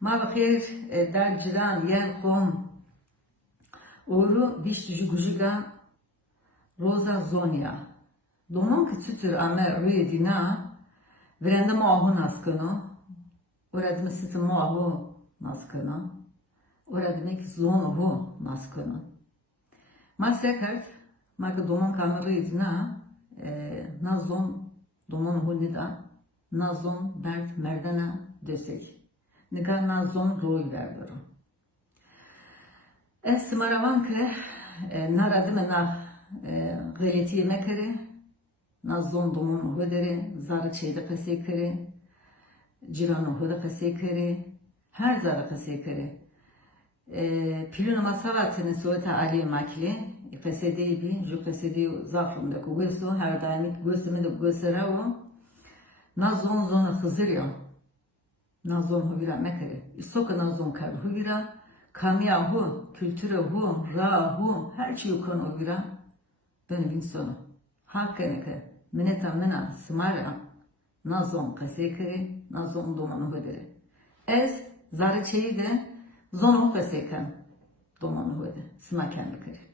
ما بخیر در جدان yer قوم oru diş jugujiga roza zonia. Domon ki tütür ame rüye dina virende muahu naskano. Orada mı sıtı muahu naskano. Orada ne ki zonuhu naskano. Ma sekert ma ki domon kame rüye dina na zon domon hu nida na zon dert merdana desek. Nigar na zon rol verdiyorum. Es maravan ke naradım na gıleti mekere na zon domon hu dere zarı çeyde kasekere cirano hu da kasekere her zarı kasekere pilunu masavatını soğuta ali makli fesedi bi ju fesedi zafrımda kugusu her daim gösterme de gösteriyor na zon hızır ya na zon hu vira mekere istoka na zon kar hu vira kamya hu kültüre hu ra hu her şey konu vira benim insano hakkene ke mineta mena smara na zon kasekere na zon domanu hu dere ez zarı çeyi de zonu kasekan domanu hu de sma kendi kere